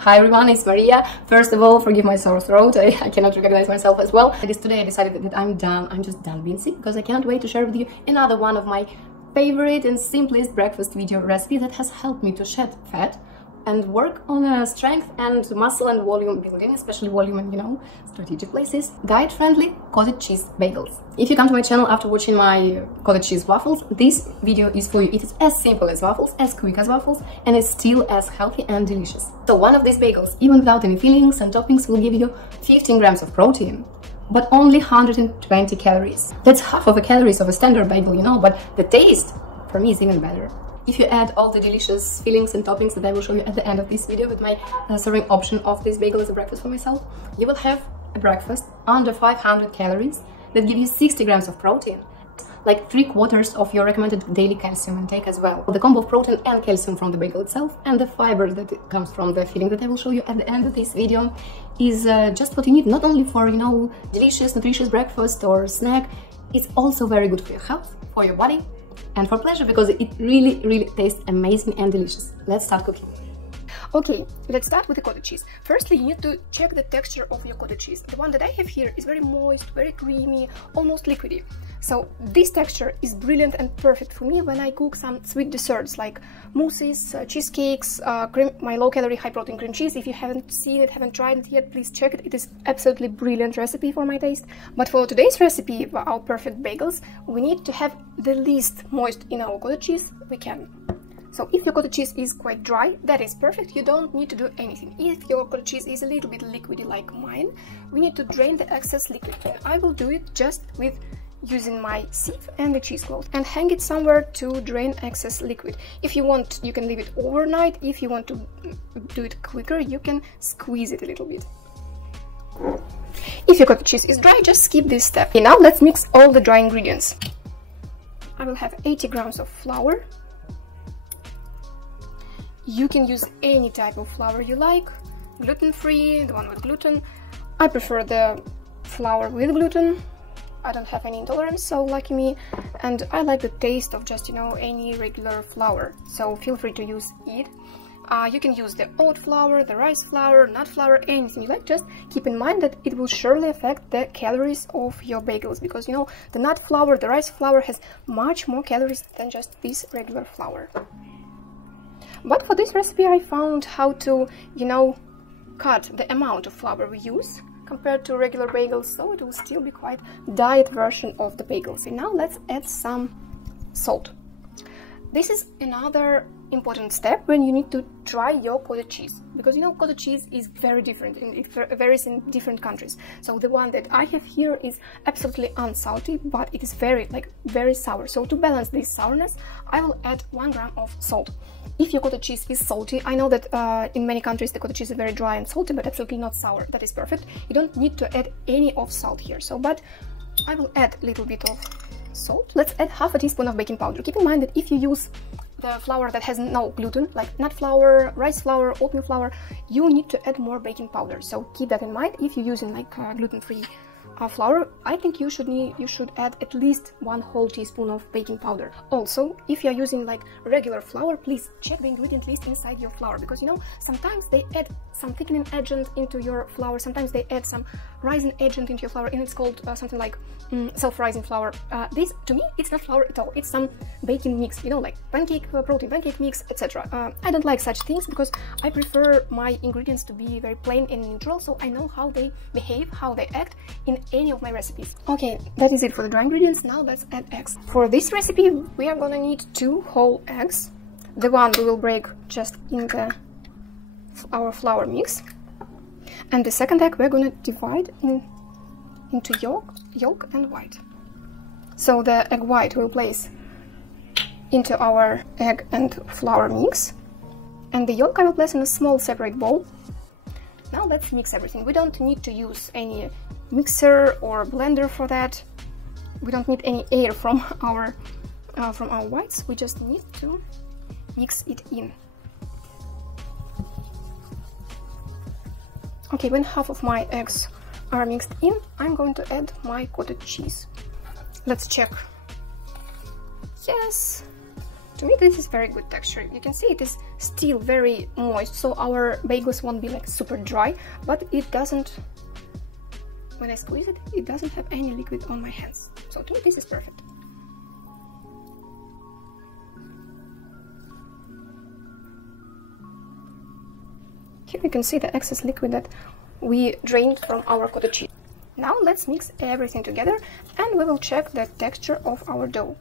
Hi everyone, it's Maria. First of all, forgive my sore throat. I cannot recognize myself as well. Because today I decided that I'm done. I'm just done being sick because I cannot wait to share with you another one of my favorite and simplest breakfast video recipe that has helped me to shed fat and work on strength and muscle and volume building, especially volume in, strategic places. Diet-friendly cottage cheese bagels. If you come to my channel after watching my cottage cheese waffles, this video is for you. It is as simple as waffles, as quick as waffles, and it's still as healthy and delicious. So one of these bagels, even without any fillings and toppings, will give you 15 grams of protein, but only 120 calories. That's half of the calories of a standard bagel, but the taste, for me, is even better. If you add all the delicious fillings and toppings that I will show you at the end of this video with my serving option of this bagel as a breakfast for myself, you will have a breakfast under 500 calories that give you 60 grams of protein, like 3/4 of your recommended daily calcium intake as well. The combo of protein and calcium from the bagel itself and the fiber that comes from the filling that I will show you at the end of this video is just what you need, not only for, delicious, nutritious breakfast or snack. It's also very good for your health, for your body, and for pleasure, because it really tastes amazing and delicious. Let's start cooking. Okay, let's start with the cottage cheese. Firstly, you need to check the texture of your cottage cheese. The one that I have here is very moist, very creamy, almost liquidy. So this texture is brilliant and perfect for me when I cook some sweet desserts like mousses, cheesecakes, my low-calorie, high-protein cream cheese. If you haven't seen it, haven't tried it yet, please check it. It is absolutely brilliant recipe for my taste. But for today's recipe, for our perfect bagels, we need to have the least moist in our cottage cheese we can. So if your cottage cheese is quite dry, that is perfect. You don't need to do anything. If your cottage cheese is a little bit liquidy like mine, we need to drain the excess liquid. And I will do it just with using my sieve and the cheesecloth and hang it somewhere to drain excess liquid. If you want, you can leave it overnight. If you want to do it quicker, you can squeeze it a little bit. If your cottage cheese is dry, just skip this step. Okay, now let's mix all the dry ingredients. I will have 80 grams of flour. You can use any type of flour you like, gluten-free, the one with gluten. I prefer the flour with gluten. I don't have any intolerance, so lucky me. And I like the taste of just, any regular flour. So feel free to use it. You can use the oat flour, the rice flour, nut flour, anything you like. Just keep in mind that it will surely affect the calories of your bagels, because, the nut flour, the rice flour has much more calories than just this regular flour. But for this recipe I found how to, cut the amount of flour we use compared to regular bagels, so it will still be quite diet version of the bagels. And now let's add some salt. This is another important step when you need to dry your cottage cheese, because cottage cheese is very different and it varies in different countries. So the one that I have here is absolutely unsalty, but it is very sour. So to balance this sourness, I will add 1 gram of salt. If your cottage cheese is salty, I know that in many countries the cottage cheese is very dry and salty, but absolutely not sour. That is perfect. You don't need to add any of salt here. But I will add a little bit of salt. Let's add half a teaspoon of baking powder. Keep in mind that if you use the flour that has no gluten, like nut flour, rice flour, oatmeal flour, you need to add more baking powder. So keep that in mind. If you're using gluten-free flour, I think you should add at least 1 whole teaspoon of baking powder. Also, if you're using regular flour, please check the ingredient list inside your flour, because sometimes they add some thickening agent into your flour, sometimes they add some rising agent into your flour, and it's called something like self-rising flour. This, to me, it's not flour at all. It's some baking mix, like pancake protein, pancake mix, etc. I don't like such things because I prefer my ingredients to be very plain and neutral, so I know how they behave, how they act in any of my recipes. Okay, that is it for the dry ingredients. Now let's add eggs. For this recipe, we are gonna need 2 whole eggs. The one we will break just in our flour mix, and the second egg we're gonna divide into yolk and white. So the egg white we'll place into our egg and flour mix, and the yolk I will place in a small separate bowl. Now let's mix everything. We don't need to use any mixer or blender for that. We don't need any air from our whites. We just need to mix it in. Okay, when half of my eggs are mixed in, I'm going to add my cottage cheese. Let's check. Yes, to me this is very good texture. You can see it is still very moist, so our bagels won't be like super dry, but it doesn't, when I squeeze it, it doesn't have any liquid on my hands. So to me this is perfect. Here you can see the excess liquid that we drained from our cottage cheese. Now let's mix everything together and we will check the texture of our dough.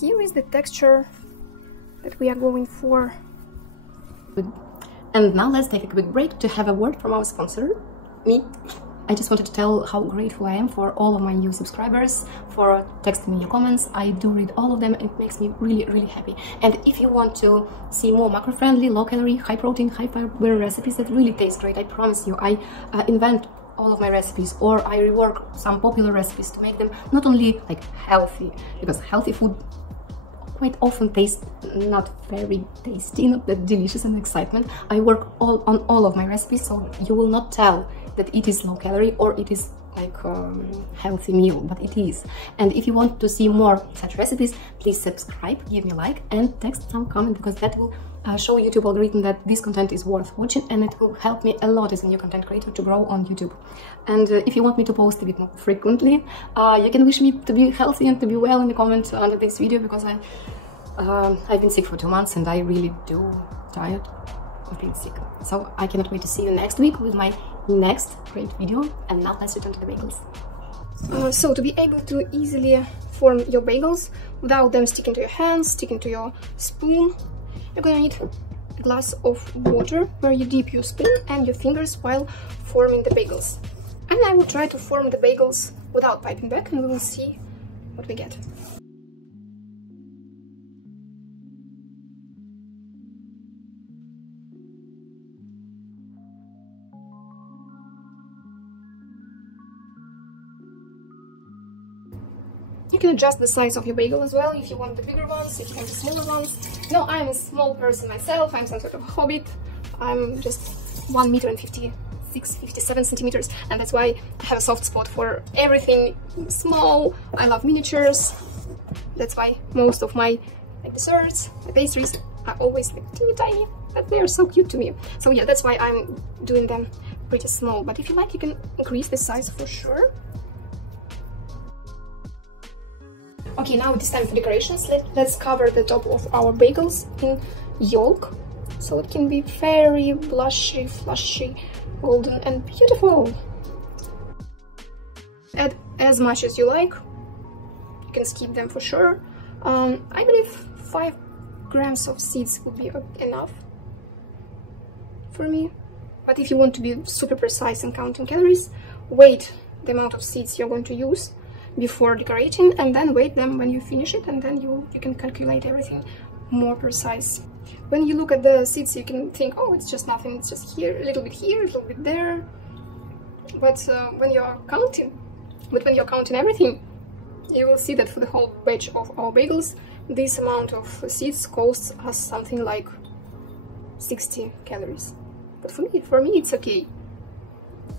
Here is the texture that we are going for. And now let's take a quick break to have a word from our sponsor, me. I just wanted to tell how grateful I am for all of my new subscribers, for texting me your comments. I do read all of them and it makes me really happy. And if you want to see more macro-friendly, low-calorie, high-protein, high-fiber recipes that really taste great, I promise you, I invent all of my recipes, or I rework some popular recipes to make them not only like healthy, because healthy food quite often tastes not very tasty, not that delicious and excitement. I work on all of my recipes, so you will not tell that it is low calorie or it is like healthy meal, but it is. And if you want to see more such recipes, please subscribe, give me a like and text some comment, because that will show YouTube algorithm that this content is worth watching, and it will help me a lot as a new content creator to grow on YouTube. And if you want me to post a bit more frequently, you can wish me to be healthy and to be well in the comments under this video, because I've been sick for 2 months and I really do tired of being sick. So I cannot wait to see you next week with my next great video. And now let's return to the bagels. So to be able to easily form your bagels without them sticking to your hands, sticking to your spoon, you're gonna need a glass of water where you dip your spoon and your fingers while forming the bagels. And I will try to form the bagels without piping back, and we will see what we get. You can adjust the size of your bagel as well, if you want the bigger ones, if you want the smaller ones. No, I'm a small person myself, I'm some sort of hobbit. I'm just 1.56–57 meters, and that's why I have a soft spot for everything small. I love miniatures. That's why most of my desserts, my pastries are always like teeny tiny, but they are so cute to me. So yeah, that's why I'm doing them pretty small. But if you like, you can increase the size for sure. Okay, now it is time for decorations. Let's cover the top of our bagels in yolk, so it can be very blushy, flushy, golden and beautiful. Add as much as you like. You can skip them for sure. I believe 5 grams of seeds would be enough for me. But if you want to be super precise in counting calories, weight the amount of seeds you're going to use before decorating, and then weight them when you finish it, and then you can calculate everything more precise. When you look at the seeds, you can think, oh, it's just nothing, it's just here, a little bit there. But when you're counting everything, you will see that for the whole batch of our bagels, this amount of seeds costs us something like 60 calories. But for me it's okay.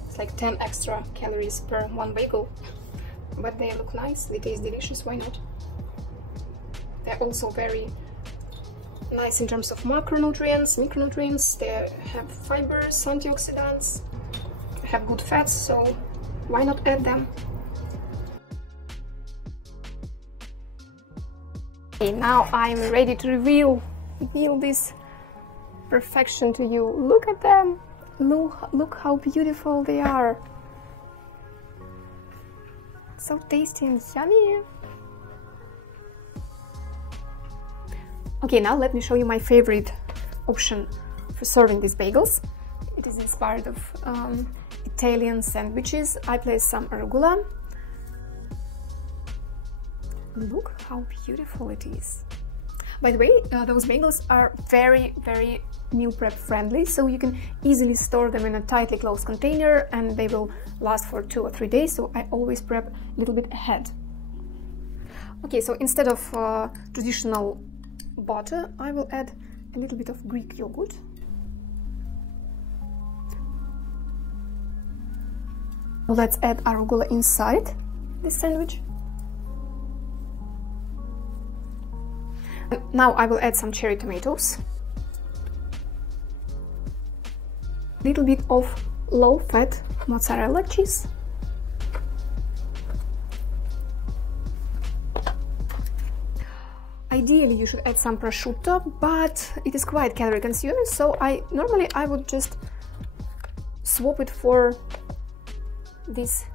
It's like 10 extra calories per one bagel. But they look nice, they taste delicious, why not? They're also very nice in terms of macronutrients, micronutrients. They have fibers, antioxidants, have good fats, so why not add them? Okay, now I'm ready to reveal this perfection to you. Look at them! Look how beautiful they are! So tasty and yummy! Okay, now let me show you my favorite option for serving these bagels. It is inspired of Italian sandwiches. I place some arugula. Look how beautiful it is. By the way, those bagels are very meal prep friendly, so you can easily store them in a tightly closed container and they will last for 2 or 3 days, so I always prep a little bit ahead. Okay, so instead of traditional butter, I will add a little bit of Greek yogurt. Let's add arugula inside this sandwich. Now I will add some cherry tomatoes, little bit of low-fat mozzarella cheese, ideally you should add some prosciutto, but it is quite calorie consuming, so normally I would just swap it for this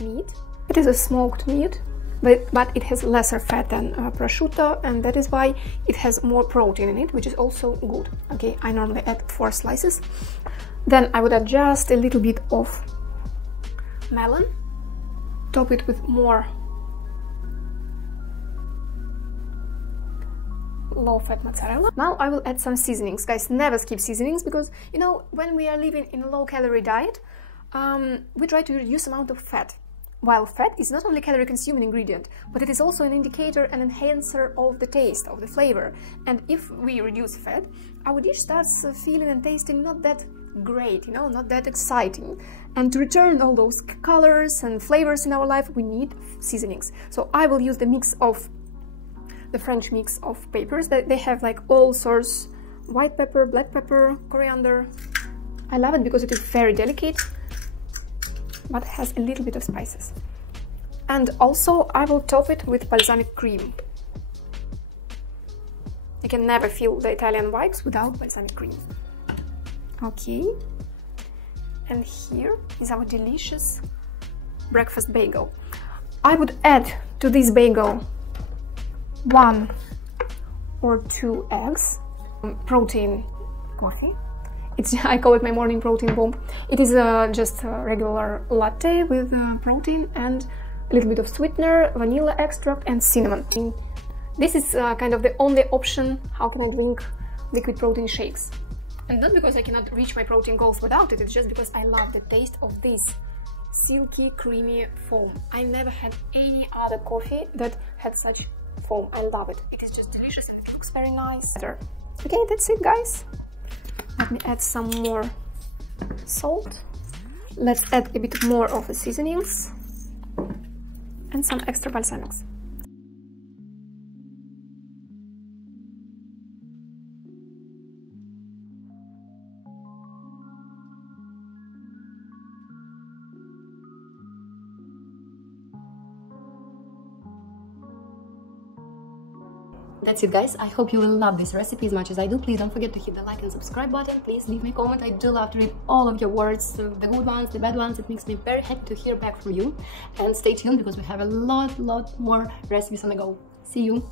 meat. It is a smoked meat, but it has lesser fat than prosciutto, and that is why it has more protein in it, which is also good. Okay, I normally add 4 slices. Then I would add just a little bit of melon, top it with more low-fat mozzarella. Now I will add some seasonings. Guys, never skip seasonings, because you know, when we are living in a low-calorie diet, we try to reduce the amount of fat. While fat is not only calorie-consuming ingredient, but it is also an indicator and enhancer of the taste, of the flavor. And if we reduce fat, our dish starts feeling and tasting not that great, you know, not that exciting. And to return all those colors and flavors in our life, we need seasonings. So I will use the French mix of peppers. They have like all sorts: white pepper, black pepper, coriander. I love it because it is very delicate, but has a little bit of spices. And also I will top it with balsamic cream. You can never feel the Italian vibes without balsamic cream. Okay, and here is our delicious breakfast bagel. I would add to this bagel 1 or 2 eggs, protein coffee. I call it my morning protein bomb. It is just a regular latte with protein and a little bit of sweetener, vanilla extract and cinnamon. This is kind of the only option how can I drink liquid protein shakes. And not because I cannot reach my protein goals without it, it's just because I love the taste of this silky, creamy foam. I never had any other coffee that had such foam. I love it. It is just delicious and it looks very nice. Okay, that's it, guys. Let me add some more salt. Let's add a bit more of the seasonings and some extra balsamics. That's it, guys. I hope you will love this recipe as much as I do. Please don't forget to hit the like and subscribe button. Please leave me a comment. I do love to read all of your words, the good ones, the bad ones. It makes me very happy to hear back from you. And stay tuned because we have a lot more recipes on the go. See you!